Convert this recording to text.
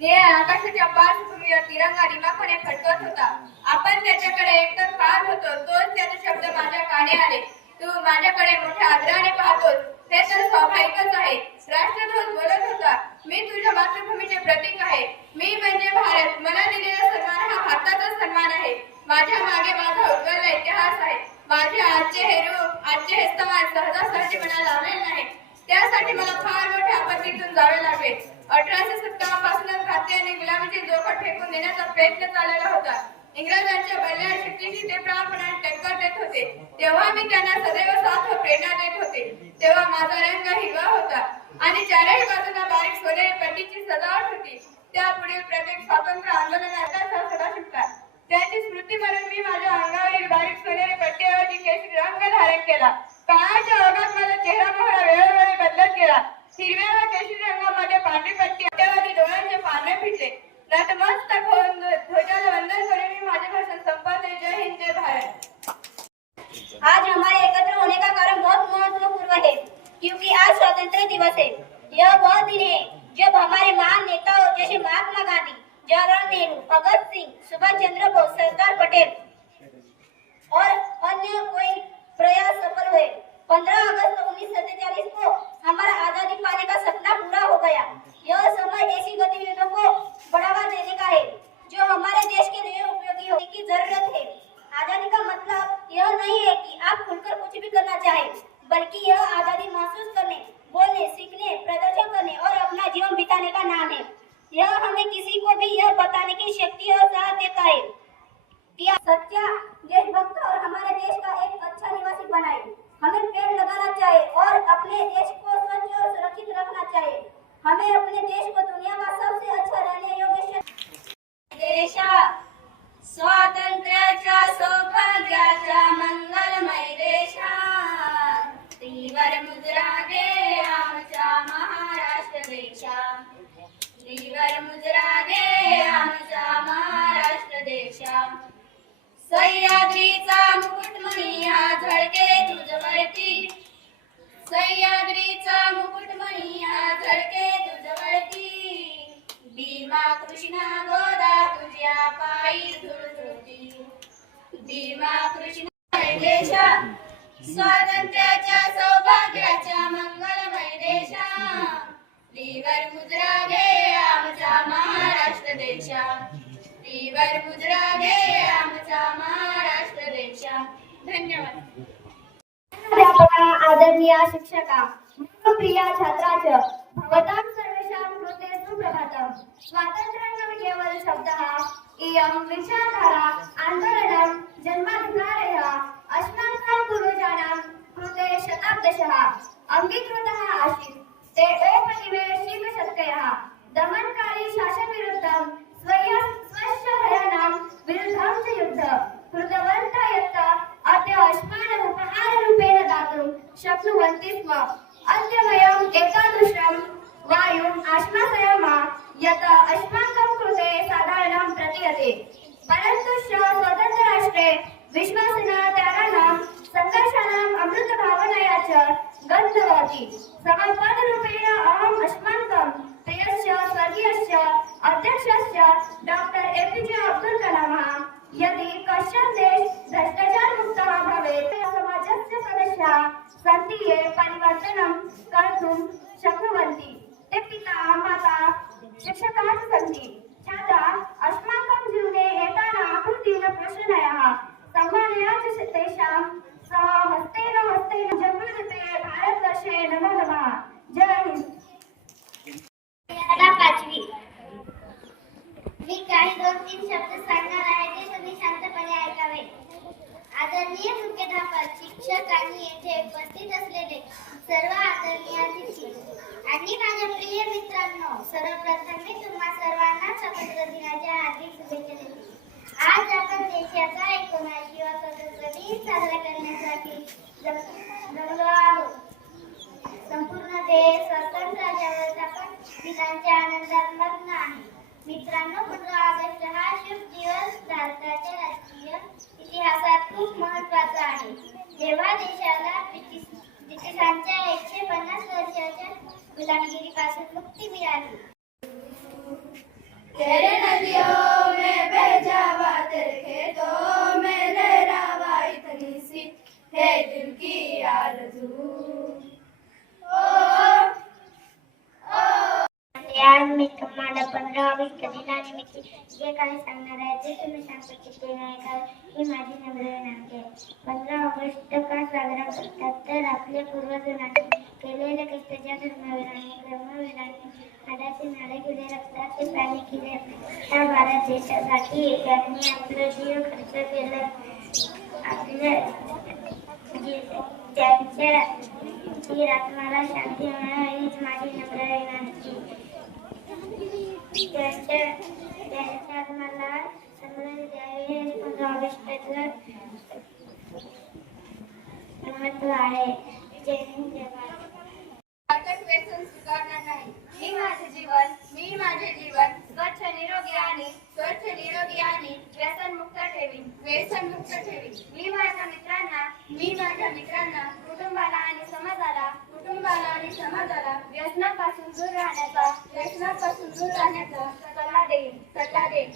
निळ्या आकाशाच्या भूमीवर तिरंगा रिमाखाने फडकत होता. आपण त्याच्याकडे एकटक पाहत होतो तोच त्याचे शब्द माझ्या काने आले. तू माझ्याकडे मोठ्या आदराने पाहतोस. हे तर स्वाभाविकच आहे. राष्ट्रध्वज बोलत होता मी तुझ्या मातृभूमीचे प्रतीक आहे. मी म्हणजे भारत. मला दिलेला सन्मान हा भारताचा सन्मान आहे. माझ्या मागे माझा उज्ज्वल इतिहास आहे. माझे आजचे हे रूप आजचे हे स्थान सहजासहजी मला लावले नाही त्यासाठी मला फार मोठ्या आपत्तीतून जावे लागले. अठराशे सत्तावन्नपासून भारतीयांनी गुलामीची जोखड फेकून देण्याचा प्रयत्न चालला होता. इंग्रजांच्या बलवान शक्तीशी ते प्राणपणाने टक्कर देत होते. तेव्हा मी त्यांना सदैव साथ व प्रेरणा देत होते. तेव्हा माझा रंग हिरवा होता आणि चारही बाजूला बारीक सोनेरी पट्टीची सजावट होती. त्या पुढील प्रत्येक स्वातंत्र्य आंदोलनाचा सदा शिकतात त्याची स्मृती म्हणून मी माझ्या अंगावरील बारीक सोनेरी पट्टीऐवजी केशरी रंग धारण केला. काळाच्या ओघात माझा चेहरा मोहरा वेळोवेळी बदलत गेला. हिरव्या व केशरी रंगामध्ये पांढरी पट्टी अट्यावधी डोळ्यांचे पाने फिटले नतमस्तक होऊन ध्वजाला वंदन करून मी माझे भाषण संपवते. जय हिंद जय भारत. आज हमारे एकत्र होने का कारण बहुत महत्त्वपूर्ण है क्योंकि आज स्वतंत्र दिवस है यह वह दिन है जब हमारे महान नेताओं जैसे महात्मा गांधी जवाहरलाल नेहरू भगत सिंह सुभाष चंद्र बोस सरदार पटेल और अन्य कोई आज़ादी का मतलब यह नहीं है कि आप खुलकर कुछ भी करना चाहे, बल्कि यह आज़ादी महसूस करने, बोलने, सीखने, प्रदर्शन करने और अपना जीवन बिताने का नाम है। यह हमें किसी को भी यह बताने की शक्ति और साथ देता है कि सच्चा देशभक्त और हमारे देश का एक अच्छा निवासी बनाए। हमें पेड़ लगाना चाहिए और अपने देश को स्वच्छ और सुरक्षित रखना चाहिए हमें अपने देश को दुनिया का सबसे अच्छा रहने योग्य स्वातंत्र्याच्या सौभाग्याच्या मंगलमय देशा स्त्रीवर मुद्रा दे आमच्या महाराष्ट्र देशा स्त्रीवर मुद्रा दे आमच्या महाराष्ट्र देशा सह्याद्रीचा मुकुटमणी हा झळके तुझवरती सह्याद्रीचा मुकुटमणी हा झळके तुझवरती भीमा कृष्णा गोदा तुझ्या पायी धुळधुळती भीमा कृष्णा देशा स्वातंत्र्याच्या सौभाग्याच्या मंगलमय देशा स्त्रीवर मुद्रा घे आमचा महाराष्ट्र देशा. स्त्रीवर मुद्रा घे आमचा महाराष्ट्र देशा. धन्यवाद. आदरणीय शिक्षका प्रिया छात्राच भवतां सुप्रभातम् स्वातन्त्र्यं केवल शब्दः इयं विचारधारा आन्दोलनं जन्माधिकारः अस्माकं पूर्वजानां कृते शताब्दशः अङ्गीकृतः आसीत्। ते औपनिवेशिकशक्तयः दमनकारी शासनविरुद्धं स्वय स्वशहराणां विरुद्धं च युद्ध। कृतवन्तः यत् अद्य अस्मान् उपहाररूपेण दातुं शक्नुवन्ति स्म। अद्य वयम् एतादृशं वायुम् आश्वासयामः। यत अस्माकं कृते साधारणं प्रतीयते। परन्तु स्वतन्त्रराष्ट्रे विश्वासिनः त्यागानां सङ्घर्षाणाम् अमृतभावनया च गन्तवती समर्पणरूपेण अहम् अस्माकं प्रियस्य स्वर्गीयस्य अध्यक्षस्य डाक्टर् ए पी जे अब्दुल् कलामः यदि कश्चन देश भ्रष्टाचारमुक्तः भवेत् समाजस्य सदस्याः सन्ति ये परिवर्तनं कर्तुं शक्नुवन्ति। ते पिता माता शिक्षकाः सन्ति छात्राः अस्माकं जीवने एतान् आकृतीन प्रश्नयः सम्मानया च तेषां सह हस्तेन हस्तेन जगृते भारतवर्षे नमो नमः. जय हिंद. पाचवी. मी काही दोन तीन शब्द सांगणार आहे ते तुम्ही शांतपणे ऐकावे. आदरणीय मुख्याध्यापक शिक्षक आणि येथे उपस्थित असलेले सर्व आदरणीय अतिथी आणि माझ्या प्रिय मित्रांनो सर्वप्रथम मी तुम्हा सर्वांना स्वातंत्र्य दिनाच्या हार्दिक शुभेच्छा देते. आज आपण देशाचा एकोणऐंशीवा स्वातंत्र्य दिन साजरा करण्यासाठी जमलो आहोत. संपूर्ण देश स्वतंत्र जागतिक दिनांच्या आनंदात मग्न आहे. मित्रांनो पंधरा ऑगस्ट हा शुभ दिवस भारताच्या राष्ट्रीय इतिहासात खूप महत्त्वाचा आहे. जेव्हा देशाला ब्रिटिश ब्रिटिशांच्या एकशे गुलामगिरीपासून मुक्ती मिळाली. तेरे नदियों में बह जावा तेरे खेतों में लहरावा इतनी सी है दिल की आरज़ू ओ ते आज मी तुम्हाला पंधरा ऑगस्ट दिनानिमित्त जे काही सांगणार आहे ते तुम्ही सांगू शकते नाही का ही माझी नम्र विनंती आहे. पंधरा ऑगस्ट का साजरा करतात? तर आपल्या पूर्वजांनी केलेल्या कष्टाच्या धर्मवीरांनी कर्मवीरांनी हाडाचे नाळे केले रक्ताचे पाणी केले त्या भारत देशासाठी त्यांनी आपलं जीव खर्च केलं. आपल्या त्यांच्या ती आत्माला शांती मिळावी माझी नम्र विनंती त्यांच्या त्यांच्या द्यावे महत्त्व आहे जय हिंद जय भारत व्यसन स्वीकारणार नाही मी माझे जीवन मी माझे जीवन स्वच्छ निरोगी आणि स्वच्छ निरोगी आणि व्यसनमुक्त ठेवीन व्यसनमुक्त ठेवीन मी माझ्या मित्रांना मी माझ्या मित्रांना कुटुंबाला आणि समाजाला कुटुंबाला आणि समाजाला व्यसनापासून दूर राहण्याचा व्यसनापासून दूर राहण्याचा सल्ला देईन सल्ला देईन.